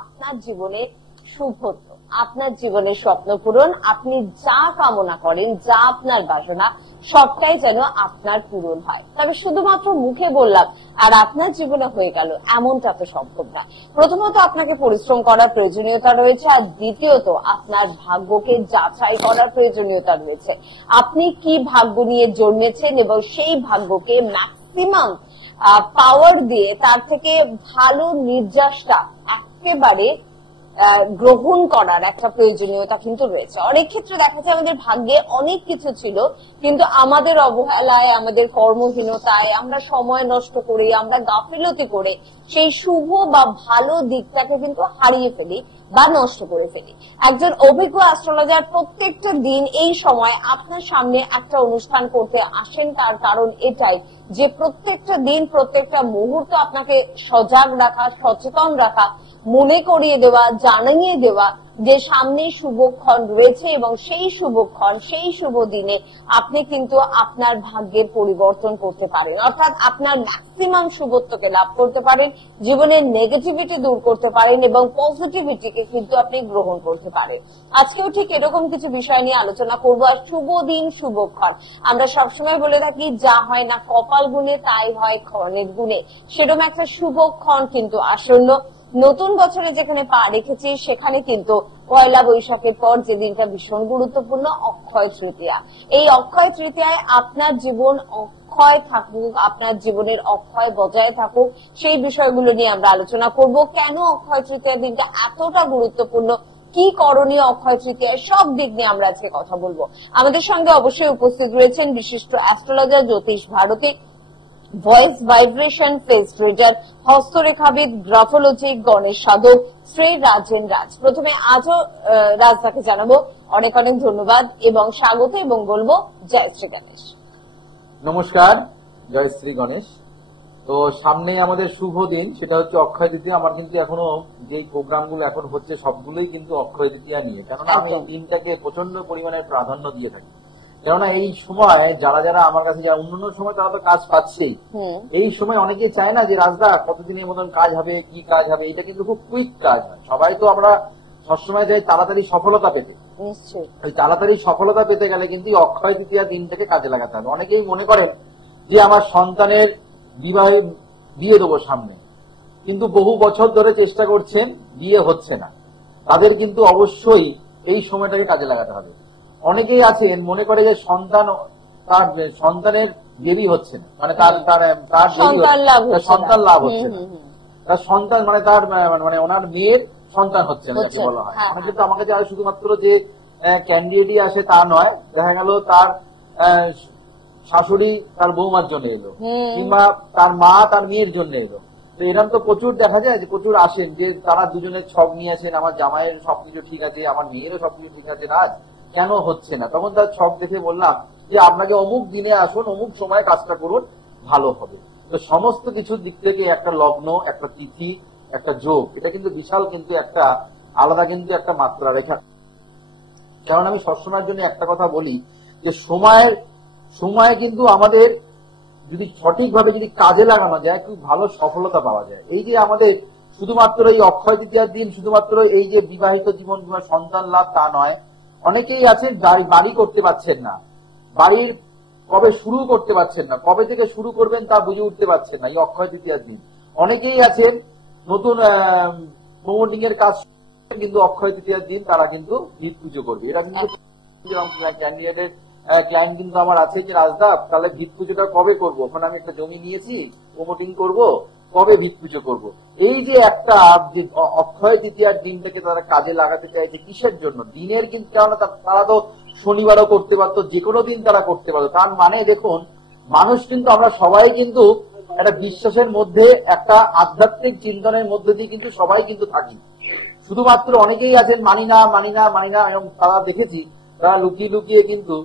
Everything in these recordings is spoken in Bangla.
আপনার জীবনে শুভত্ব, আপনার জীবনের স্বপ্ন পূরণ, আপনি যা কামনা করেন, যা আপনার বাসনা, সবটাই যেন আপনার পূরণ হয়। তবে শুধুমাত্র মুখে বললাম আর আপনার জীবনে হয়ে গেল, এমনটা তো সম্ভব না। প্রথমত আপনাকে পরিশ্রম করার প্রয়োজনীয়তা রয়েছে, আর দ্বিতীয়ত আপনার ভাগ্যকে যাচাই করার প্রয়োজনীয়তা রয়েছে। আপনি কি ভাগ্য নিয়ে জন্মেছেন এবং সেই ভাগ্যকে ম্যাক্সিমাম পাওয়ার দিয়ে তার থেকে ভালো নির্যাসটা একেবারে গ্রহণ করার একটা প্রয়োজনীয়তা কিন্তু রয়েছে। অনেক ক্ষেত্রে দেখা যায় আমাদের ভাগ্যে অনেক কিছু ছিল, কিন্তু আমাদের অবহেলায়, আমাদের কর্মহীনতায়, আমরা সময় নষ্ট করে, আমরা গাফিলতি করে সেই শুভ বা ভালো দিকটাকে কিন্তু হারিয়ে ফেলি বা নষ্ট করে ফেলি। একজন অভিজ্ঞ অ্যাস্ট্রোলজার প্রত্যেকটা দিন এই সময় আপনার সামনে একটা অনুষ্ঠান করতে আসেন, তার কারণ এটাই যে প্রত্যেকটা দিন, প্রত্যেকটা মুহূর্ত আপনাকে সজাগ রাখা, সচেতন রাখা, মনে করিয়ে দেওয়া, জানিয়ে দেওয়া যে সামনে শুভক্ষণ রয়েছে এবং সেই শুভক্ষণ, সেই শুভ দিনে আপনি কিন্তু আপনার ভাগ্যের পরিবর্তন করতে পারেন, অর্থাৎ আপনার ম্যাক্সিমাম শুভত্বকে লাভ করতে পারেন, জীবনের নেগেটিভিটি দূর করতে পারেন এবং পজিটিভিটিকে কিন্তু আপনি গ্রহণ করতে পারেন। আজকেও ঠিক এরকম কিছু বিষয় নিয়ে আলোচনা করবো। আর শুভ দিন, শুভক্ষণ, আমরা সবসময় বলে থাকি যা হয় না কপাল গুণে তাই হয় ক্ষণের গুণে, সেরকম একটা শুভক্ষণ কিন্তু আসন্ন। নতুন বছরে যেখানে পা রেখেছি সেখানে কিন্তু পয়লা বৈশাখের পর যে দিনটা ভীষণ গুরুত্বপূর্ণ, অক্ষয় তৃতীয়া। এই অক্ষয় তৃতীয়ায় আপনার জীবন অক্ষয় থাকুক, আপনার জীবনের অক্ষয় বজায় থাকুক, সেই বিষয়গুলো নিয়ে আমরা আলোচনা করব। কেন অক্ষয় তৃতীয়া দিনটা এতটা গুরুত্বপূর্ণ, কি করণীয় অক্ষয় তৃতীয়ায়, সব দিক নিয়ে আমরা আজকে কথা বলবো। আমাদের সঙ্গে অবশ্যই উপস্থিত রয়েছেন বিশিষ্ট astrologer, Jyotish Bharati, voice vibration face reader, হস্তরেখাবিদ, গ্রাফোলজি, গণেশ সাধক শ্রী রাজেন রাজ। প্রথমে আজও রাজদাকে জানাবো অনেক অনেক ধন্যবাদ এবং স্বাগত, এবং বলবো জয় শ্রী গণেশ। নমস্কার, জয় শ্রী গণেশ। তো সামনে আমাদের শুভ দিন, সেটা হচ্ছে অক্ষয় তৃতীয়া। আমার কিন্তু এখনো যে প্রোগ্রামগুলো এখন হচ্ছে সবগুলোই কিন্তু অক্ষয় তৃতীয়া নিয়ে, কেননা আমি এই দিনটাকে প্রচন্ড পরিমাণে প্রাধান্য দিয়ে থাকি। কেননা এই সময় যারা যারা আমার কাছে, যারা অন্যান্য সময় তারা তো কাজ পাচ্ছেই, এই সময় অনেকে চায় না যে রাজদা কতদিনের মতন কাজ হবে, কি কাজ হবে। এটা কিন্তু খুব কুইক কাজ হয়। সবাই তো আমরা সবসময় চাই তাড়াতাড়ি সফলতা পেতে। ওই তাড়াতাড়ি সফলতা পেতে গেলে কিন্তু অক্ষয় তৃতীয়া দিনটাকে কাজে লাগাতে হবে। অনেকেই মনে করেন যে আমার সন্তানের বিয়ে দেবো সামনে, কিন্তু বহু বছর ধরে চেষ্টা করছেন, বিয়ে হচ্ছে না। তাদের কিন্তু অবশ্যই এই সময়টাকে কাজে লাগাতে হবে। অনেকেই আছেন মনে করে যে সন্তানের দেরি হচ্ছে না, মানে তার সন্তান লাভ হচ্ছে না, তার সন্তান মানে তার মানে ওনার মেয়ের সন্তান হচ্ছে না যাকে বলা হয়। অনেকে তো আমাকে যারা শুধুমাত্র যে ক্যান্ডিডেটই আসে তা নয়, দেখা গেল তার শাশুড়ি তার বৌমার জন্য এলো, কিংবা তার মা তার মেয়ের জন্য এলো। তো এরকম তো প্রচুর দেখা যায় যে প্রচুর আসেন যে তারা দুজনের ছক নিয়ে আসেন, আমার জামাইয়ের সবকিছু ঠিক আছে, আমার মেয়েরও সবকিছু ঠিক আছে, রাজ কেন হচ্ছে না। তখন তার ছক দেখে বললাম যে আপনাকে অমুক দিনে আসুন, অমুক সময় কাজটা করুন, ভালো হবে। তো সমস্ত কিছুর দিক থেকে একটা লগ্ন, একটা তিথি, একটা যোগ, এটা কিন্তু বিশাল কিন্তু একটা আলাদা কিন্তু একটা মাত্রা রেখা। কারণ আমি সবসময়ের জন্য একটা কথা বলি যে সময় কিন্তু আমাদের যদি সঠিকভাবে যদি কাজে লাগানো যায়, খুব ভালো সফলতা পাওয়া যায়। এই যে আমাদের শুধুমাত্র এই অক্ষয় তৃতীয়ার দিন শুধুমাত্র এই যে বিবাহিত জীবন কিংবা সন্তান লাভ তা নয়, অনেকেই আছেন বাড়ি করতে পারছেন না, বাড়ির কবে শুরু করতে পারছেন না, কবে থেকে শুরু করবেন তা বুঝে উঠতে পারছেন না এই অক্ষয় তৃতীয়ার দিন। অনেকেই আছেন নতুন প্রমোটিং এর কাজ, কিন্তু অক্ষয় তৃতীয়ার দিন তারা কিন্তু ভিত পুজো করবে। এটা কিন্তু ক্যান্ডিডেটের ক্লায়েন্ট কিন্তু আমার আছে যে রাজদা তাহলে ভিত পুজোটা কবে করবো, ওখানে আমি একটা জমি নিয়েছি, প্রমোটিং করব, কবে ভিত পুজো করবো। এই যে একটা অক্ষয় তৃতীয়ার দিনটাকে তারা কাজে লাগাতে চাইছে কিসের জন্য, দিনের কিন্তু তারা তো শনিবারও করতে পারতো, যে কোনো দিন তারা করতে পারতো। তার মানে দেখুন, মানুষ কিন্তু আমরা সবাই কিন্তু একটা বিশ্বাসের মধ্যে, একটা আধ্যাত্মিক চিন্তনের মধ্যে দিয়ে কিন্তু সবাই কিন্তু থাকি। শুধুমাত্র অনেকেই আছেন মানি না মানি না মানি না, এবং তারা দেখেছি তারা লুকিয়ে লুকিয়ে কিন্তু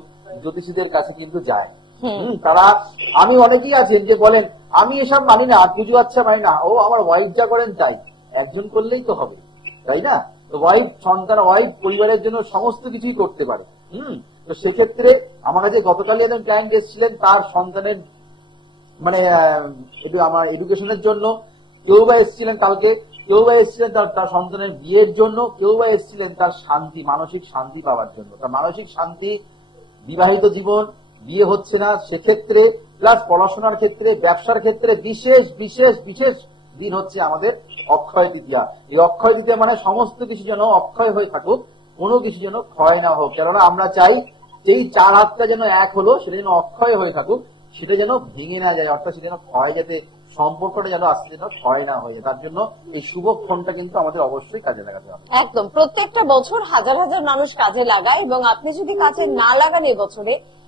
জ্যোতিষীদের কাছে কিন্তু যায়। তারা আমি অনেকেই আছেন যে বলেন আমি এসব মানি না, পুজো আচ্ছা মানি না, ও আমার ওয়াইফ যা করেন তাই। একজন করলেই তো হবে, তাই না? তো ওয়াইফ, সন্তান, ওয়াইফ পরিবারের জন্য সমস্ত কিছুই করতে পারে। তো সেক্ষেত্রে আমার কাছে গতকালই একজন ক্লায়েন্ট এসেছিলেন, তার সন্তানের মানে আমার এডুকেশনের জন্য, কেউ বা এসেছিলেন কালকে, কেউ বা এসেছিলেন তার সন্তানের বিয়ের জন্য, কেউ বা এসেছিলেন তার শান্তি, মানসিক শান্তি পাওয়ার জন্য। তার মানসিক শান্তি, বিবাহিত জীবন, বিয়ে হচ্ছে না সেক্ষেত্রে, প্লাস পড়াশোনার ক্ষেত্রে, ব্যবসার ক্ষেত্রে বিশেষ বিশেষ বিশেষ দিন হচ্ছে আমাদের অক্ষয় তৃতীয়া। এই অক্ষয় তৃতীয়া মানে সমস্ত কিছু যেন অক্ষয় হয়ে থাকুক, কোনো কিছু যেন ক্ষয় না হোক। কেননা আমরা চাই যেই চার হাতটা যেন এক হলো সেটা যেন অক্ষয় হয়ে থাকুক, সেটা যেন ভেঙে না যায়, অর্থাৎ সেটা যেন ক্ষয়, যাতে সম্পর্কটা যেন আস্তে যেন ক্ষয় না হয়ে যায়। তার জন্য এই শুভ ক্ষণটা কিন্তু আমাদের অবশ্যই কাজে লাগাতে হবে। একদম, প্রত্যেকটা বছর হাজার হাজার মানুষ কাজে লাগায়, এবং আপনি যদি কাজে না লাগান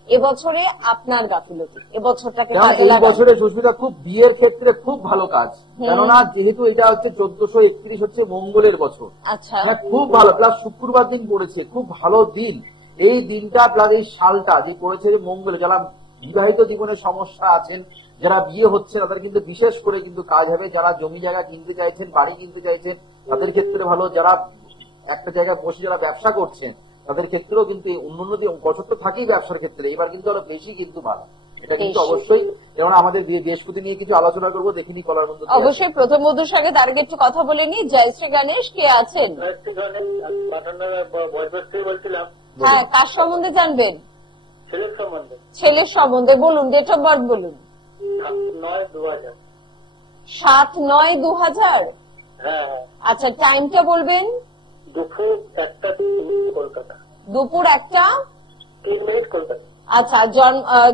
এবছরে আপনার গাফিলতি, এবছরটাকে কাজে এই লাগান। বছরে সুস্মিতা খুব বিয়ের ক্ষেত্রে খুব ভালো কাজ, কেননা যেহেতু এটা হচ্ছে 1431 হচ্ছে মঙ্গলের বছর। আচ্ছা, খুব ভালো, প্লাস শুক্রবার দিন পড়েছে, খুব ভালো দিন এই দিনটা, প্লাস এই সালটা যে পড়েছে যে মঙ্গলে, যারা বিবাহিত জীবনে সমস্যা আছেন, যারা বিয়ে হচ্ছে তাদের কিন্তু বিশেষ করে কিন্তু কাজ হবে। যারা জমি জায়গা কিনতে চাইছেন, বাড়ি কিনতে চাইছেন, তাদের ক্ষেত্রে ভালো। যারা একটা জায়গায় বসে যারা ব্যবসা করছেন তাদের ক্ষেত্রেও কিন্তু উন্নতি, বছর তো থাকেই ব্যবসার ক্ষেত্রে, এবার কিন্তু আরো বেশি কিন্তু ভালো। এটা কিন্তু অবশ্যই, যেমন আমাদের বৃহস্পতি নিয়ে কিছু আলোচনা করবো, দেখিনি কলার মধ্যে। অবশ্যই প্রথম বধূর সঙ্গে তার আগে একটু কথা বলে নি। জয় শ্রী গণেশ, কে আছেন? বলছিলাম, হ্যাঁ, কার সম্বন্ধে জানবেন? ছেলের সম্বন্ধে। ছেলের সম্বন্ধে বলুন, ডেট অফ বার্থ বলুন। 7/9/2000। 7/9/2000। হ্যাঁ, আচ্ছা, টাইমটা বলবেন। দুপুর 1:03 কলকাতা। দুপুর 1:03 কলকাতা। আচ্ছা,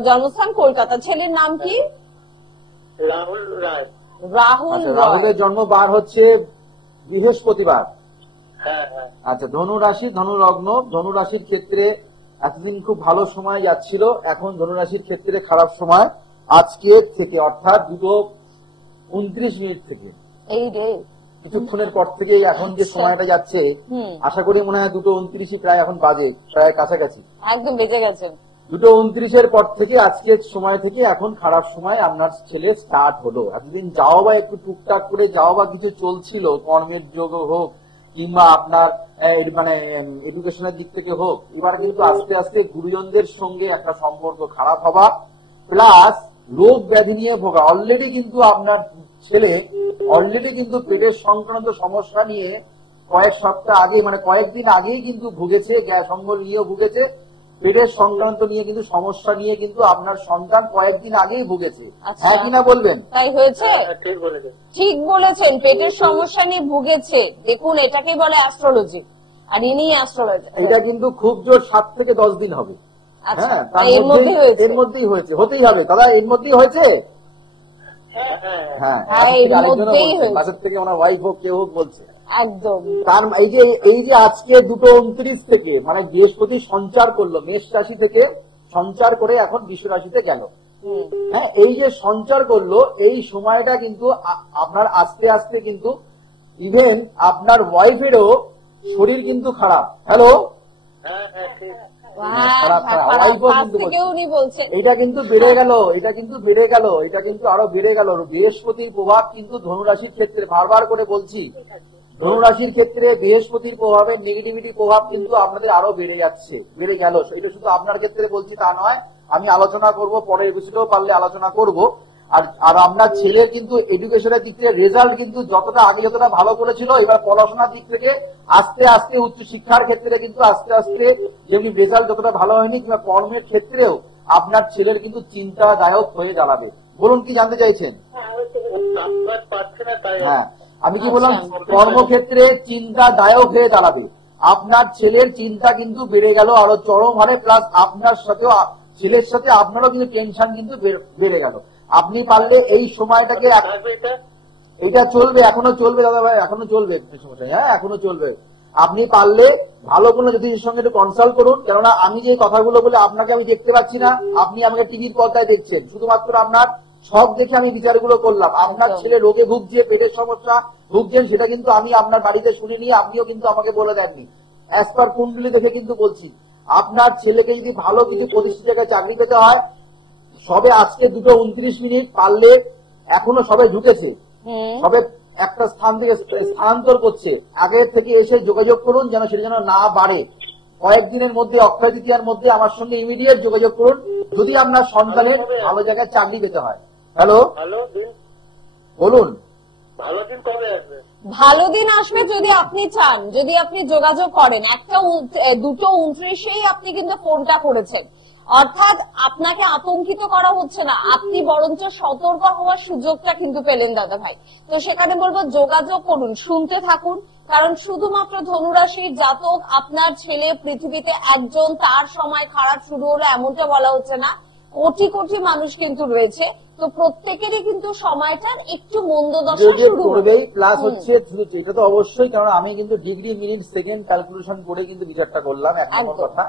জন্মস্থান কলকাতা। ছেলের নাম কি? রাহুল রায়। রাহুল রায়। রাহুলের জন্মবার হচ্ছে বৃহস্পতিবার। হ্যাঁ হ্যাঁ। আচ্ছা, ধনু রাশি, ধনু লগ্ন। ধনু রাশির ক্ষেত্রে এতদিন খুব ভালো সময় যাচ্ছিল, এখন ধনু রাশির ক্ষেত্রে খারাপ সময়। আজকে থেকে অর্থাৎ 2:29 থেকে, এই রে, কিছুক্ষণের পর থেকে এখন যে সময়টা যাচ্ছে, আশা করি মনে হয় 2:29 প্রায় এখন বাজে, প্রায় কাছাকাছি, একদম বেঁচে গেছেন। 2:29 পর থেকে আজকে সময় থেকে এখন খারাপ সময় আপনার ছেলে স্টার্ট হলো। এতদিন যাও বা একটু টুকটাক করে যাও বা কিছু চলছিল, কর্মের যোগ হোক কিংবা আপনার মানে এডুকেশনের দিক থেকে হোক, এবার কিন্তু আস্তে আস্তে গুরুজনদের সঙ্গে একটা সম্পর্ক খারাপ হওয়া, প্লাস রোগ ব্যাধি নিয়ে ভোগা। অলরেডি কিন্তু আপনার ছেলে কিন্তু পেটের সংক্রান্ত সমস্যা নিয়ে কয়েক সপ্তাহ আগে, মানে কয়েকদিন আগেই কিন্তু ভুগেছে, গ্যাস অম্বল নিয়েও ভুগেছে, পেটের সংক্রান্ত নিয়ে কিন্তু সমস্যা নিয়ে কিন্তু আপনার সন্তান কয়েকদিন আগেই ভুগেছে। হ্যাঁ কিনা বলবেন? তাই হয়েছে? ঠিক বলেছেন, পেটের সমস্যা নিয়ে ভুগেছে। দেখুন, এটাকেই বলে অ্যাস্ট্রোলজি, আর ইনি অ্যাস্ট্রোলজি। এটা কিন্তু খুব জোর 7 থেকে 10 দিন হবে। হ্যাঁ, এর মধ্যেই হয়েছে, হতেই হবে দাদা, এর মধ্যেই হয়েছে। হ্যাঁ, বাজার থেকে ওনার ওয়াইফ হোক কেউ হোক বলছে একদম। তার এই যে আজকে 2:29 থেকে, মানে বৃহস্পতি সঞ্চার করলো মেষ রাশি থেকে, সঞ্চার করে এখন বৃষ রাশিতে গেল। হ্যাঁ, এই যে সঞ্চার করলো এই সময়টা কিন্তু আপনার আস্তে আস্তে কিন্তু ইভেন আপনার ওয়াইফেরও শরীর কিন্তু খারাপ। হ্যালো, এটা কিন্তু বেড়ে গেল, এটা কিন্তু বেড়ে গেল, এটা কিন্তু আরো বেড়ে গেল। বৃহস্পতির প্রভাব কিন্তু ধনুরাশির ক্ষেত্রে, বারবার করে বলছি, ধনুরাশির ক্ষেত্রে বৃহস্পতির প্রভাবের নেগেটিভিটি প্রভাব কিন্তু আপনাদের আরো বেড়ে যাচ্ছে, বেড়ে গেল। এটা শুধু আপনার ক্ষেত্রে বলছি তা নয়, আমি আলোচনা করব পরের বিষয়টাও, পারলে আলোচনা করব। আর আপনার ছেলের কিন্তু এডুকেশনের দিক থেকে রেজাল্ট কিন্তু যতটা আগে যতটা ভালো করেছিল, এবার পড়াশোনার দিক থেকে আস্তে আস্তে উচ্চশিক্ষার ক্ষেত্রে কিন্তু আস্তে আস্তে যেমনি রেজাল্ট যতটা ভালো হয়নি, কিংবা কর্মের ক্ষেত্রেও আপনার ছেলের কিন্তু চিন্তাদায়ক হয়ে দাঁড়াবে। বলুন, কি জানতে চাইছেন? হ্যাঁ, আমি কি বললাম, কর্মক্ষেত্রে চিন্তাদায়ক হয়ে দাঁড়াবে। আপনার ছেলের চিন্তা কিন্তু বেড়ে গেল আরো চরম হারে, প্লাস আপনার সাথেও, ছেলের সাথে আপনারও কিন্তু টেনশন কিন্তু বেড়ে গেল। আপনি পারলে এই সময়টাকে, এটা চলবে, এখনো চলবে দাদা ভাই, এখনো চলবে, হ্যাঁ এখনো চলবে। আপনি পারলে ভালো কোনো জ্যোতিষের সঙ্গে একটু কনসাল্ট করুন, কেননা আমি যে কথাগুলো বলে আপনাকে আমি দেখতে পাচ্ছি না, আপনি আমাকে টিভির পর্দায় দেখছেন, শুধুমাত্র আপনার সব দেখে আমি বিচারগুলো করলাম। আপনার ছেলে রোগে ভুগছে, পেটের সমস্যা ভুগছেন, সেটা কিন্তু আমি আপনার বাড়িতে শুনে নিয়ে আপনিও কিন্তু আমাকে বলে দেননি, অ্যাজ পার কুণ্ডলী দেখে কিন্তু বলছি। আপনার ছেলেকে যদি ভালো কিছু প্রতিষ্ঠিত জায়গায় চাকরি পেতে হয়, সবে আজকে 2:29 পারলে, এখনো সবে ঢুকেছে, সবে একটা স্থান থেকে স্থানান্তর করছে, আগের থেকে এসে যোগাযোগ করুন, যেন সেটা যেন না বাড়ে। কয়েকদিনের মধ্যে, অক্ষয় তৃতীয়ার মধ্যে আমার সঙ্গে ইমিডিয়েট যোগাযোগ করুন, যদি আপনার সন্তানের ভালো জায়গায় চাকরি পেতে হয়। হ্যালো, বলুন, ভালো দিন কবে আসবে? ভালো দিন আসবে যদি আপনি চান, যদি আপনি যোগাযোগ করেন। 2:29 আপনি কিন্তু ফোনটা করেছেন, অর্থাৎ আপনাকে আতঙ্কিত করা হচ্ছে না, আপনি বরঞ্চ সতর্ক হওয়ার সুযোগটা কিন্তু পেলেন দাদা ভাই। তো সেখানে বলবো যোগাযোগ করুন, শুনতে থাকুন, কারণ শুধুমাত্র ধনুরাশির জাতক আপনার ছেলে পৃথিবীতে একজন, তার সময় খারাপ শুরু হলো এমনটা বলা হচ্ছে না। কোটি কোটি মানুষ কিন্তু রয়েছে, তো প্রত্যেকেরই কিন্তু সময়টার একটু মন্দ দশা শুরু করবেই। প্লাস হচ্ছে এটা তো অবশ্যই, কারণ আমি কিন্তু ডিগ্রি মিনিট সেকেন্ড ক্যালকুলেশন করে কিন্তু বিচারটা করলাম, এক নম্বর কথা।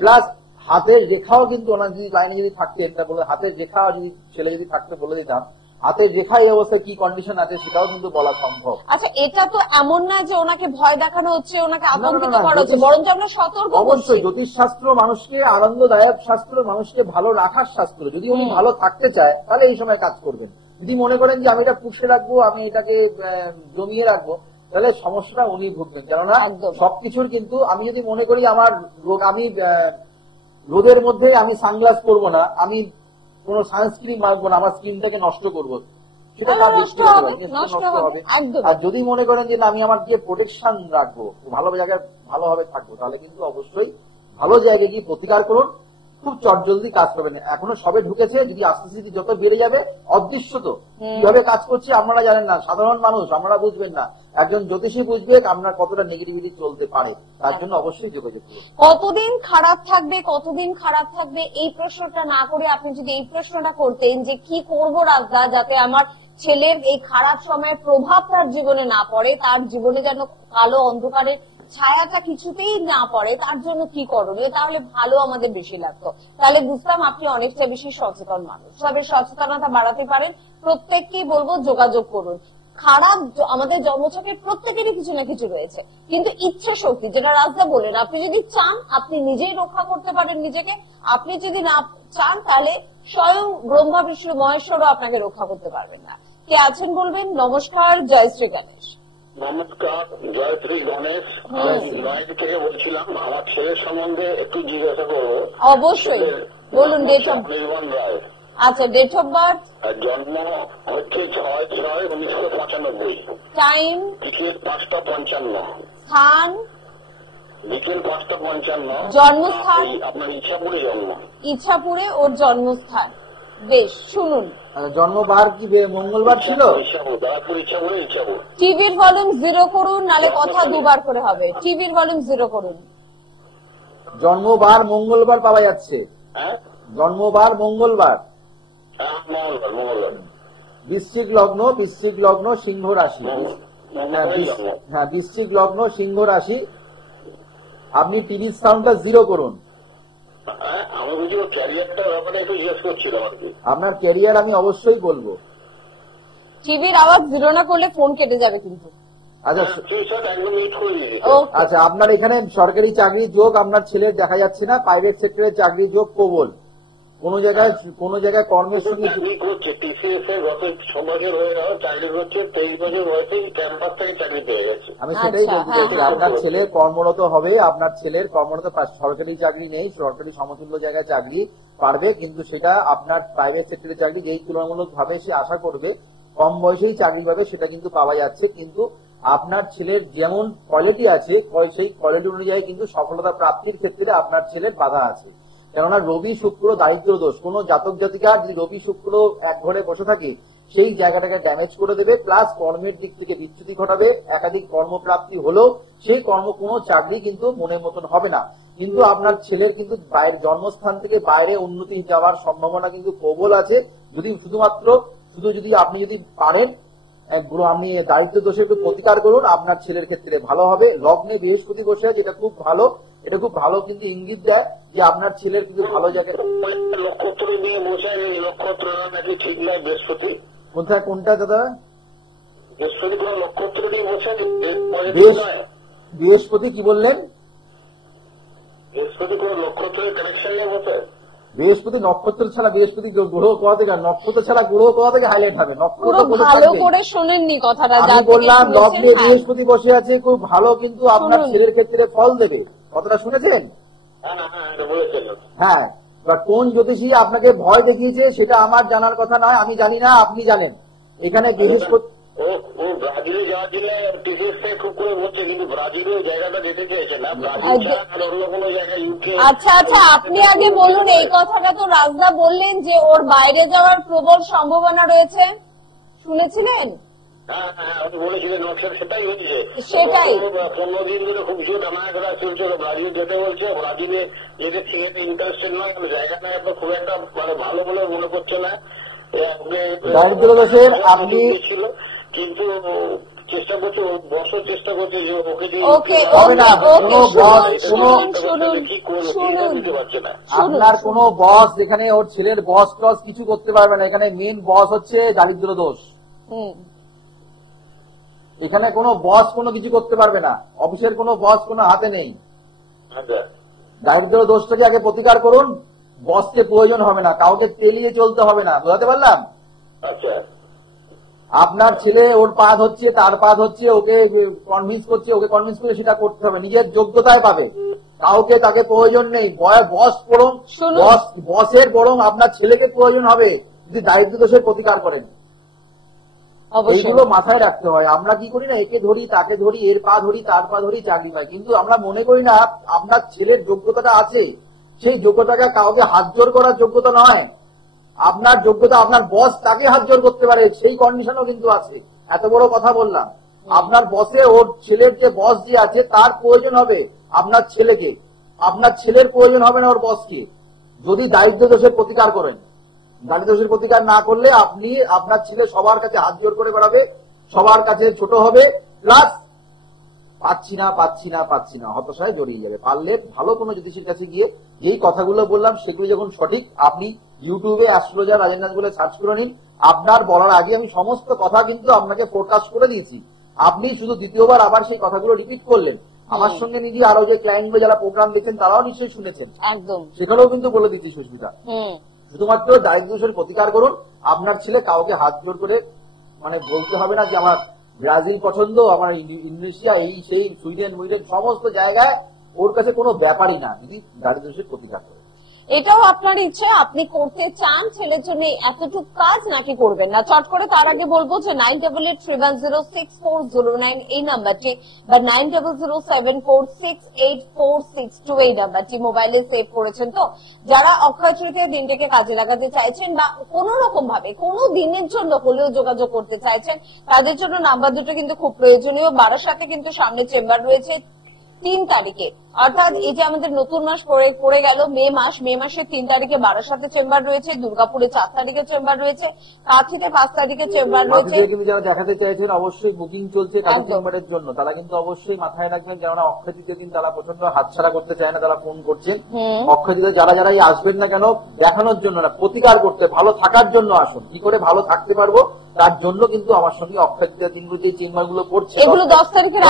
প্লাস হাতের রেখাও কিন্তু ওনার যদি লাইনে যদি থাকতেন, হাতের রেখা যদি ছেলে যদি থাকতে বলে দিতাম, হাতের রেখা এই অবস্থায় কি কন্ডিশন আছে সেটাও কিন্তু বলা সম্ভব। আচ্ছা, এটা তো এমন না যে ওনাকে ভয় দেখানো হচ্ছে, ওনাকে আতঙ্কিত করা হচ্ছে, বরঞ্চ আমরা সতর্ক করছি। অবশ্যই জ্যোতিষ শাস্ত্র মানুষকে আনন্দদায়ক শাস্ত্র, মানুষকে ভালো রাখার শাস্ত্র। যদি উনি ভালো থাকতে চায় তাহলে এই সময় কাজ করবেন। যদি মনে করেন যে আমি এটা পুষে রাখবো, আমি এটাকে জমিয়ে রাখবো, তাহলে সমস্যাটা উনি ভুগবেন। কেননা সবকিছুর কিন্তু আমি যদি মনে করি আমার আমি রোদের মধ্যে আমি সানগ্লাস পরবো না, আমি কোন সানস্ক্রিন মাখবো না, আমার স্কিনটাকে নষ্ট করবো, সেটা নষ্ট হবে। আর যদি মনে করেন যে আমি আমার গিয়ে প্রোটেকশন রাখবো, ভালো জায়গায় ভালোভাবে থাকবো, তাহলে কিন্তু অবশ্যই ভালো জায়গায় গিয়ে প্রতিকার করুন, খুব চটজলদি কাজ করবেন। এখনো সবে ঢুকেছে, যদি আস্তে আস্তে যত বেড়ে যাবে, অদৃশ্য তো কিভাবে কাজ করছে আপনারা জানেন না, সাধারণ মানুষ আমরা বুঝবেন না, একজন জ্যোতিষী বুঝবে আপনার কতটা নেগেটিভিটি চলতে পারে। তার জন্য অবশ্যই যোগাযোগ করুন। কতদিন খারাপ থাকবে, কতদিন খারাপ থাকবে এই প্রশ্নটা না করে আপনি যদি এই প্রশ্নটা করতেন যে কি করবো রাজদা যাতে আমার ছেলের এই খারাপ সময়ের প্রভাব তার জীবনে না পড়ে, তার জীবনে যেন কালো অন্ধকারের ছায়াটা কিছুতেই না পড়ে, তার জন্য কি করণীয়, তাহলে ভালো আমাদের বেশি লাগতো। তাহলে বুঝতাম আপনি অনেকটা বেশি সচেতন মানুষ। তবে সচেতনতা বাড়াতে পারেন, প্রত্যেককেই বলবো যোগাযোগ করুন। খারাপ আমাদের জন্মছকের প্রত্যেকেরই কিছু না কিছু রয়েছে, কিন্তু ইচ্ছা শক্তি, যেটা রাজদা বলেন, আপনি যদি চান আপনি নিজেই রক্ষা করতে পারেন নিজেকে, আপনি যদি না চান তাহলে স্বয়ং ব্রহ্মা বিষ্ণু মহেশ্বরও আপনাকে রক্ষা করতে পারবেন না। কে আছেন বলবেন? নমস্কার, জয় শ্রী গণেশ। নমস্কার, জয় শ্রী গণেশ। আমি নয়ডা থেকে বলছিলাম, আমার ছেলের সম্বন্ধে একটু জিজ্ঞাসা করবো। অবশ্যই বলুন। ডেট অফ নির্মল রায়। আচ্ছা, ডেট অফ বার্থ? জন্ম হচ্ছে 6/6/1995। টাইম? বিকেল 5:55। স্থান? বিকেল 5:55। জন্মস্থান? আপনার ইচ্ছাপুরে জন্ম। ইচ্ছাপুরে ওর জন্মস্থান। বেশ, শুনুন। জন্মবার কি মঙ্গলবার ছিল? ইচ্ছাপুর। টিভির ভলিউম 0 করুন, নালে কথা দুবার করে হবে। টিভির ভলিউম 0 করুন। জন্মবার মঙ্গলবার পাওয়া যাচ্ছে। জন্মবার মঙ্গলবার। বৃশ্চিক লগ্ন, সিংহ রাশি। হ্যাঁ, বৃশ্চিক লগ্ন, সিংহ রাশি। আপনি টিভির সাউন্ডটা 0 করুন। আপনার ক্যারিয়ার আমি অবশ্যই বলবো। টিভির আওয়াজ 0 না করলে ফোন কেটে যাবে কিন্তু। আচ্ছা, আপনার এখানে সরকারি চাকরির যোগ আপনার ছেলের দেখা যাচ্ছে না, প্রাইভেট সেক্টরের চাকরির যোগ প্রবল। কোন জায়গায় কর্মের সঙ্গে করছে, টিসিএস এর গত 6 বছর হয়ে গেল, চাকরি করছে, 23 বছর বয়সে ক্যাম্পাস থেকে চাকরি পেয়ে গেছে। আমি সেটাই বলতে চাইছি, আপনার ছেলে কর্মরত হবে, আপনার ছেলের কর্মরত সরকারি চাকরি নেই, সরকারি সমতুল্য জায়গায় চাকরি পারবে, কিন্তু সেটা আপনার প্রাইভেট সেক্টরের চাকরি যেই তুলনামূলক ভাবে সে আশা করবে কম বয়সেই চাকরি পাবে, সেটা কিন্তু পাওয়া যাচ্ছে। কিন্তু আপনার ছেলের যেমন কোয়ালিটি আছে, সেই কোয়ালিটি অনুযায়ী কিন্তু সফলতা প্রাপ্তির ক্ষেত্রে আপনার ছেলের বাধা আছে। কেননা রবি শুক্র দারিদ্র দোষ, কোন জাতক জাতিকা যদি রবি শুক্র এক ঘরে বসে থাকে সেই জায়গাটাকে ড্যামেজ করে দেবে, প্লাস কর্মের দিক থেকে বিচ্যুতি ঘটাবে। একাধিক কর্মপ্রাপ্তি হলেও সেই কর্ম কোনো চাকরি কিন্তু মনের মতন হবে না। কিন্তু আপনার ছেলের কিন্তু বাইরের জন্মস্থান থেকে বাইরে উন্নতি যাওয়ার সম্ভাবনা কিন্তু প্রবল আছে। যদি যদি আপনি যদি পারেন, আপনি দারিদ্র দোষের একটু প্রতিকার করুন, আপনার ছেলের ক্ষেত্রে ভালো হবে। লগ্নে বৃহস্পতি বসে আছে, এটা খুব ভালো, এটা খুব ভালো কিন্তু ইঙ্গিত দেয় যে আপনার ছেলের কিন্তু ভালো জায়গায়। নক্ষত্র নিয়ে বসে নক্ষত্র নাকি ঠিক নয় বৃহস্পতি। কোনটা দাদা? বৃহস্পতি কোন নক্ষত্র নিয়ে বসে? বৃহস্পতি কি বললেন? বৃহস্পতি কোন নক্ষত্রের কানেকশন নিয়ে বসে? বৃহস্পতি নক্ষত্র ছাড়া, বৃহস্পতি গ্রহ কোথা থেকে, নক্ষত্র ছাড়া গ্রহ কোথা থেকে হাইলাইট হবে? নক্ষত্র ভালো করে শোনেননি কথাটা, আমি বললাম লগ্নে বৃহস্পতি বসে আছে, খুব ভালো, কিন্তু আপনার ছেলের ক্ষেত্রে ফল দেবে। কথাটা শুনেছেন? হ্যাঁ, কোন জ্যোতিষী আপনাকে ভয় দেখিয়েছে সেটা আমার জানার কথা নয়, আমি জানি না, আপনি জানেন। এখানে ও ব্রাজিলে যাওয়ার জন্য টিচার্সকে খুব করে বলছে, কিন্তু ব্রাজিলের জায়গাটা যেতে চাইছে না, ব্রাজিল আর অন্য কোনো জায়গায় ইউকে। আচ্ছা আচ্ছা, আপনি আগে বলুন, এই কথাটা তো রাজদা বললেন যে ওর বাইরে যাওয়ার প্রবল সম্ভাবনা রয়েছে, শুনেছিলেন? হ্যাঁ হ্যাঁ, উনি বলেছিলেন সেটাই হয়েছে। সেটাই 15 দিন ধরে খুব জোর টানাঘোরা চলছে, ব্রাজিল যেতে বলছে, ব্রাজিলে যেতে ঠিক ইন্টারেস্টেড নয়, জায়গাটা খুব একটা মানে ভালো বলে মনে করছে না। দারিদ্র দেশের আপনি ছিল, কিন্তু চেষ্টা করছে, বছর চেষ্টা করছে যে ওকে যে হবে না, কোনো বস দিতে পারছে না। আপনার কোনো বস এখানে ওর ছেলের বস টস কিছু করতে পারবে না। এখানে মেন বস হচ্ছে দারিদ্র দোষ। এখানে কোনো বস কোনো কিছু করতে পারবে না, অফিসের কোনো বস কোনো হাতে নেই। দারিদ্র দোষটাকে আগে প্রতিকার করুন, বসকে প্রয়োজন হবে না, কাউকে তেলিয়ে চলতে হবে না। বুঝাতে পারলাম? আচ্ছা, আপনার ছেলে ওর পাদ হচ্ছে, তার পাদ হচ্ছে, ওকে কনভিন্স করছে, ওকে কনভিন্স করে সেটা করতে হবে, নিজের যোগ্যতায় পাবে, কাউকে তাকে প্রয়োজন নেই। বসের বরং আপনার ছেলেকে প্রয়োজন হবে যদি দারিদ্র দোষের প্রতিকার করেন। এইগুলো মাথায় রাখতে হয়। আমরা কি করি না, একে ধরি তাকে ধরি, এর পা ধরি তার পা ধরি, চাকরি পাই, কিন্তু আমরা মনে করি না আপনার ছেলের যোগ্যতাটা আছে, সেই যোগ্যতাকে কাউকে হাত জোর করার যোগ্যতা নয়। আপনার যোগ্যতা আপনার বস তাকে হাত জোর করতে পারে, সেই কন্ডিশনও কিন্তু আছে। এত বড় কথা বললাম, আপনার বসে ওর ছেলের যে বস যে আছে তার প্রয়োজন হবে আপনার ছেলেকে, আপনার ছেলের প্রয়োজন হবে না ওর বসকে, যদি দারিদ্র দোষের প্রতিকার করেন। দারিদ্র দোষের প্রতিকার না করলে আপনি আপনার ছেলে সবার কাছে হাত জোর করে বেড়াবে, সবার কাছে ছোট হবে, প্লাস পাচ্ছি না পাচ্ছি না পাচ্ছি না হতাশায় জড়িয়ে যাবে। পারলে ভালো কোনো জ্যোতিষীর কাছে গিয়ে যেই কথাগুলো বললাম সেগুলো যখন সঠিক, আপনি ইউটিউবে অ্যাস্ট্রোলজার রাজেন্দ্রনাথ বলে সার্চ করে নিন। আপনার বলার আগে আমি সমস্ত কথা কিন্তু আপনাকে ফোরকাস্ট করে দিয়েছি, আপনি শুধু দ্বিতীয়বার আবার সেই কথাগুলো রিপিট করলেন। আমার সঙ্গে নিজে আরো যে ক্লায়েন্টগুলো যারা প্রোগ্রাম দেখছেন তারাও নিশ্চয়ই শুনেছেন, একদম সেখানেও কিন্তু বলে দিচ্ছি সুস্মিতা, শুধুমাত্র দারিদ্র দোষের প্রতিকার করুন। আপনার ছেলে কাউকে হাত জোর করে মানে বলতে হবে না যে আমার ব্রাজিল পছন্দ, আমার ইন্দোনেশিয়া, এই সেই সুইডেন সমস্ত জায়গায় ওর কাছে কোনো ব্যাপারই না, যদি দারিদ্র দোষের প্রতিকার করে। এটাও আপনার ইচ্ছে, আপনি করতে চান ছেলের জন্য এতটুকু কাজ নাকি করবেন না। চট করে তার আগে বলবো যে 9883106409 এই নাম্বারটি বা 9007468462 এই নাম্বারটি মোবাইলে সেভ করেছেন তো। যারা অক্ষয় তৃতীয়ার দিনটাকে কাজে লাগাতে চাইছেন বা কোন রকম ভাবে কোনো দিনের জন্য হলেও যোগাযোগ করতে চাইছেন, তাদের জন্য নাম্বার দুটো কিন্তু খুব প্রয়োজনীয়। বারাসাতে কিন্তু সামনে চেম্বার রয়েছে 3 তারিখে, অর্থাৎ এই যে আমাদের নতুন মাস পড়ে গেল মে মাসের 3 তারিখে বারাসাতে চেম্বার রয়েছে, দুর্গাপুরে 4 তারিখে চেম্বার রয়েছে, কাঁথিতে 5 তারিখে চেম্বার রয়েছে। কিন্তু যারা দেখাতে চাইছেন অবশ্যই বুকিং চলছে কাঁথি চেম্বারের জন্য, তারা কিন্তু অবশ্যই মাথায় রাখবেন, যেমন অক্ষয় তৃতীয় দিন তারা প্রচন্ড হাতছাড়া করতে চায় না, তারা ফোন করছেন। অক্ষয় তৃতীয় যারাই আসবেন না কেন, দেখানোর জন্য না, প্রতিকার করতে, ভালো থাকার জন্য আসুন। কি করে ভালো থাকতে পারবো তার জন্য কিন্তু আমার সঙ্গে অক্ষয় তৃতীয় দিনগুলো যে চেম্বার গুলো পড়ছে, এগুলো 10 তারিখের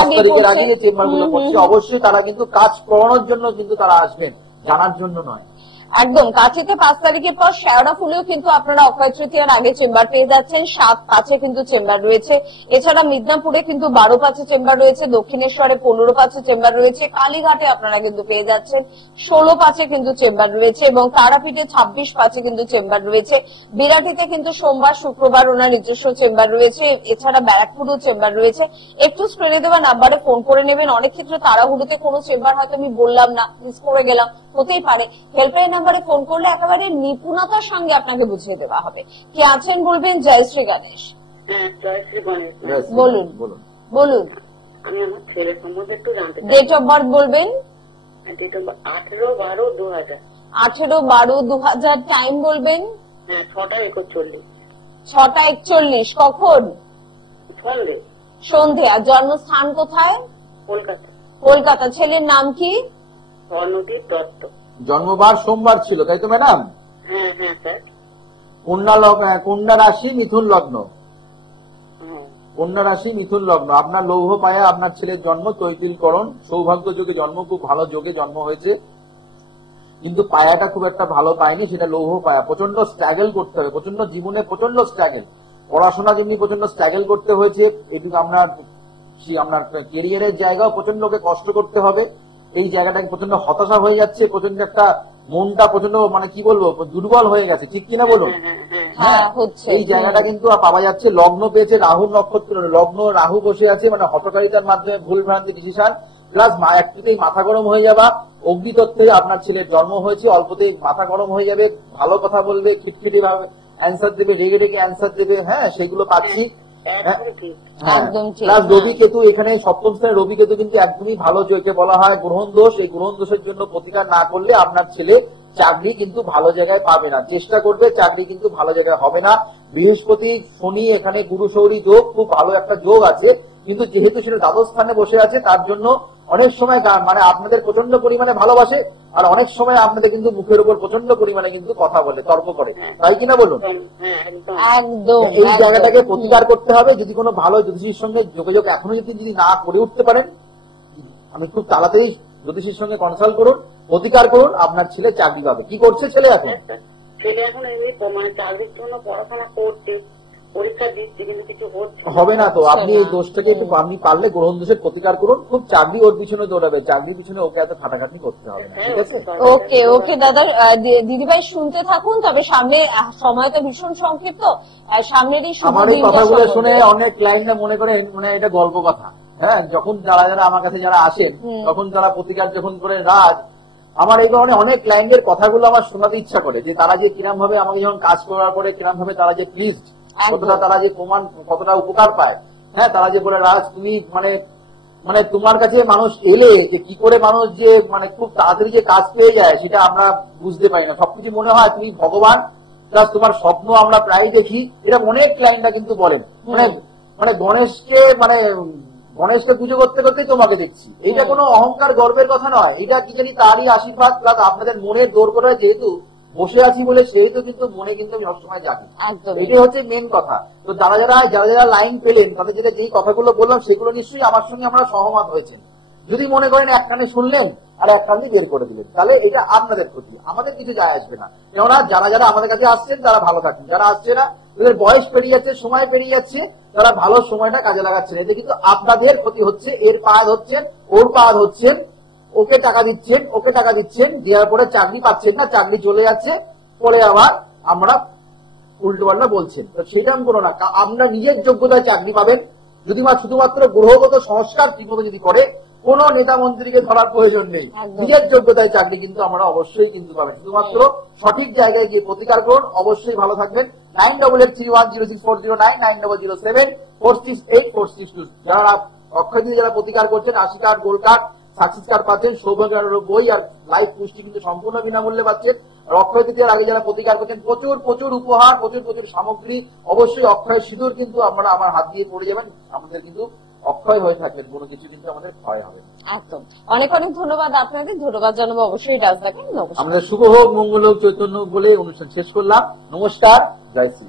আগে যে চেম্বার গুলো পড়ছে, অবশ্যই তারা কিন্তু কাজ করানোর জন্য কিন্তু তারা আসবেন, জানার জন্য নয়। একদম। কাঁথিতে 5 তারিখের পর শেওড়া ফুলেও কিন্তু আপনারা অক্ষয় তৃতীয়ার আগে চেম্বার পেয়ে যাচ্ছেন। 7-5 কিন্তু চেম্বার রয়েছে। এছাড়া মিদনাপুরে কিন্তু 12-5 চেম্বার রয়েছে, দক্ষিণেশ্বরে 15-5 চেম্বার রয়েছে, কালীঘাটে আপনারা কিন্তু পেয়ে যাচ্ছেন 16-5 কিন্তু চেম্বার রয়েছে এবং তারাপীঠে 26-5 কিন্তু চেম্বার রয়েছে। বিরাটিতে কিন্তু সোমবার শুক্রবার ওনার নিজস্ব চেম্বার রয়েছে। এছাড়া ব্যারাকপুরেও চেম্বার রয়েছে। একটু স্ক্রিনে দেওয়া নাম্বারে ফোন করে নেবেন। অনেক ক্ষেত্রে তাড়াহুড়োতে কোনো চেম্বার হয়তো আমি বললাম না, মিস করে গেলাম, হতেই পারে। হেল্পলাইন নাম্বারে ফোন করলে একেবারে নিপুণতার সঙ্গে আপনাকে বুঝিয়ে দেওয়া হবে। কি আছেন বলবেন? জয় শ্রী গণেশ। বলুন বলুন। আমি আমার ছেলের সম্বন্ধে একটু জানতে চাই। ডেট অফ বার্থ বলবেন? 18/12/2000। 18/12/2000। টাইম বলবেন? 6টা 41। 6টা 41। কখন? সন্ধে। আর জন্মস্থান কোথায়? কলকাতা। কলকাতা। ছেলের নাম কি? স্বর্ণদীপ দত্ত। জন্মবার সোমবার ছিল, তাই তো ম্যাডাম? হ্যাঁ হ্যাঁ স্যার। কন্যা রাশি মিথুন লগ্ন। কন্যা রাশি মিথুন লগ্ন। আপনার লৌহ পায়া আপনার ছেলের জন্ম, তৈতিলকরণ, সৌভাগ্য যোগে জন্ম, খুব ভালো যোগে জন্ম হয়েছে, কিন্তু পায়াটা খুব একটা ভালো পায়নি, সেটা লৌহ পায়া। প্রচন্ড স্ট্রাগল করতে হবে, প্রচন্ড জীবনে প্রচন্ড স্ট্রাগল, পড়াশোনা যেমনি প্রচন্ড স্ট্রাগল করতে হয়েছে, এটুকু আপনার কেরিয়ারের জায়গাও প্রচন্ড কষ্ট করতে হবে। এই জায়গাটাকে প্রচন্ড হতাশা হয়ে যাচ্ছে, প্রচন্ড একটা মনটা প্রচন্ড মানে কি বলবো দুর্বল হয়ে গেছে, ঠিক কিনা বলুন? হ্যাঁ হচ্ছে। এই জায়গাটা কিন্তু পাওয়া যাচ্ছে। লগ্ন পেয়েছে রাহু নক্ষত্র, লগ্ন রাহু বসে আছে, মানে হতকারিতার মাধ্যমে ভুল ভ্রান্তি ডিসিশন, প্লাস একটুতেই মাথা গরম হয়ে যাওয়া। অগ্নিতত্ত্বে আপনার ছেলের জন্ম হয়েছে, অল্পতেই মাথা গরম হয়ে যাবে, ভালো কথা বলবে, খিটখিটি ভাবে অ্যান্সার দেবে, রেগে রেগে অ্যান্সার দেবে, হ্যাঁ সেগুলো পাচ্ছি। প্লাস রবি কেতু এখানে সপ্তম স্থানে রবি কেতু কিন্তু একদমই ভালো, যেটা বলা হয় গ্রহণ দোষ। এই গ্রহণ দোষের জন্য প্রতিকার না করলে আপনার ছেলে চাকরি কিন্তু ভালো জায়গায় পাবে না, চেষ্টা করবে চাকরি কিন্তু ভালো জায়গায় হবে না। বৃহস্পতি শনি এখানে গুরু শৌরী যোগ, খুব ভালো একটা যোগ আছে, কিন্তু যেহেতু সেটা দ্বাদশ স্থানে বসে আছে তার জন্য অনেক সময় মানে আপনাদের প্রচন্ড পরিমাণে ভালোবাসে, আর অনেক সময় আপনাদের কিন্তু মুখের উপর প্রচন্ড পরিমাণে কিন্তু কথা বলে, তর্ক করে, তাই কিনা বলুন? একদম। এই জায়গাটাকে প্রতিকার করতে হবে। যদি কোনো ভালো জ্যোতিষীর সঙ্গে যোগাযোগ এখনো যদি না করে উঠতে পারেন, আমি খুব তাড়াতাড়ি জ্যোতিষীর সঙ্গে কনসাল্ট করুন, প্রতিকার করুন, আপনার ছেলে চাকরি পাবে। কি করছে ছেলে এখন? ছেলে এখন এই মানে চাকরির জন্য পড়াশোনা করছে, পরীক্ষা দিচ্ছে, কিন্তু কিছু হবে না তো। আপনি এই দোষটাকে একটু, আপনি পারলে গ্রহণ দোষের প্রতিকার করুন, খুব চাকরি ওর পিছনে দৌড়াবে, চাকরির পিছনে ওকে এত খাটাখাটি করতে হবে না, ঠিক আছে? ওকে ওকে দাদা, দিদিভাই শুনতে থাকুন, তবে সামনে সময় তো ভীষণ সংক্ষিপ্ত, সামনেরই আমার এই কথাগুলো শুনে অনেক ক্লায়েন্টরা মনে করে মানে এটা গল্প কথা। হ্যাঁ, যখন যারা যারা আমার কাছে যারা আসেন তখন তারা প্রতিকার যখন করে রাজ, আমার এই কারণে অনেক ক্লায়েন্টের কথাগুলো আমার শোনাতে ইচ্ছা করে, যে তারা যে কিরম ভাবে আমাকে যখন কাজ করার পরে কিরম ভাবে তারা যে প্লিজড, কতটা তারা যে প্রমাণ, কতটা উপকার পায়। হ্যাঁ, তারা যে বলে রাজ তুমি মানে তোমার কাছে মানুষ এলে যে কি করে মানুষ যে মানে খুব তাড়াতাড়ি যে কাজ পেয়ে যায় সেটা আমরা বুঝতে পারি না, সবকিছু মনে হয় তুমি ভগবান, প্লাস তোমার স্বপ্ন আমরা প্রায় দেখি। এরকম অনেক ক্লায়েন্টরা কিন্তু বলেন, মানে গণেশকে পুজো করতে করতেই তোমাকে দেখছি। এইটা কোনো অহংকার গর্বের কথা নয়, এটা কি জানি তারই আশীর্বাদ, প্লাস আপনাদের মনের দৌড় করে যেহেতু বসে আছি বলে সেহেতু কিন্তু মনে কিন্তু সবসময় জানি, এটাই হচ্ছে মেন কথা। তো যারা যারা লাইন পেলেন তাদের যেই কথাগুলো বললাম সেগুলো নিশ্চয়ই আমার সঙ্গে আমরা সহমত হয়েছেন। যদি মনে করেন এক কানে শুনলেন আর এক কানে বের করে দিলেন, তাহলে এটা আপনাদের ক্ষতি, আমাদের কিছু যায় আসবে না। কেননা যারা আমাদের কাছে আসছেন তারা ভালো থাকছেন, যারা আসছে না তাদের বয়স পেরিয়ে যাচ্ছে, সময় পেরিয়ে যাচ্ছে, তারা ভালো সময়টা কাজে লাগাচ্ছেন, এতে কিন্তু আপনাদের ক্ষতি হচ্ছে। এর পা হচ্ছেন, ওর পা হচ্ছেন, ওকে টাকা দিচ্ছেন, দেওয়ার পরে চাকরি পাচ্ছেন না, চাকরি চলে যাচ্ছে, পরে আবার আমরা উল্টো পাল্টা বলছেন। তো সেটা আমি করো না, আপনার নিজের যোগ্যতায় চাকরি পাবেন। যদি শুধুমাত্র গ্রহগত সংস্কার ঠিকমতো যদি করে, কোন নেতা মন্ত্রীকে ধরার প্রয়োজন নেই, নিজের যোগ্যতায় চাকরি কিন্তু আমরা অবশ্যই কিন্তু পাবেন। শুধুমাত্র সঠিক জায়গায় গিয়ে প্রতিকার করুন, অবশ্যই ভালো থাকবেন। 9883106409 9007468462। যারা অক্ষয় দিয়ে যারা প্রতিকার করছেন, 80 card, gold card, success card পাচ্ছেন, সৌভাগ্য বই আর লাইফ পুষ্টি কিন্তু সম্পূর্ণ বিনামূল্যে পাচ্ছেন। আর অক্ষয় তৃতীয়ার আগে যারা প্রতিকার করছেন, প্রচুর উপহার, প্রচুর সামগ্রী, অবশ্যই অক্ষয় সিঁদুর কিন্তু আমরা আমার হাত দিয়ে পড়ে যাবেন, আমাদের কিন্তু অক্ষয় হয়ে থাকবেন, কোনো কিছু কিন্তু আমাদের ক্ষয় হবে। একদম। অনেক ধন্যবাদ আপনাকে, ধন্যবাদ জানাবো অবশ্যই রাজ দেখেন। আমাদের শুভ হোক, মঙ্গল হোক, চৈতন্য হোক বলে অনুষ্ঠান শেষ করলাম। নমস্কার, জয় শ্রী।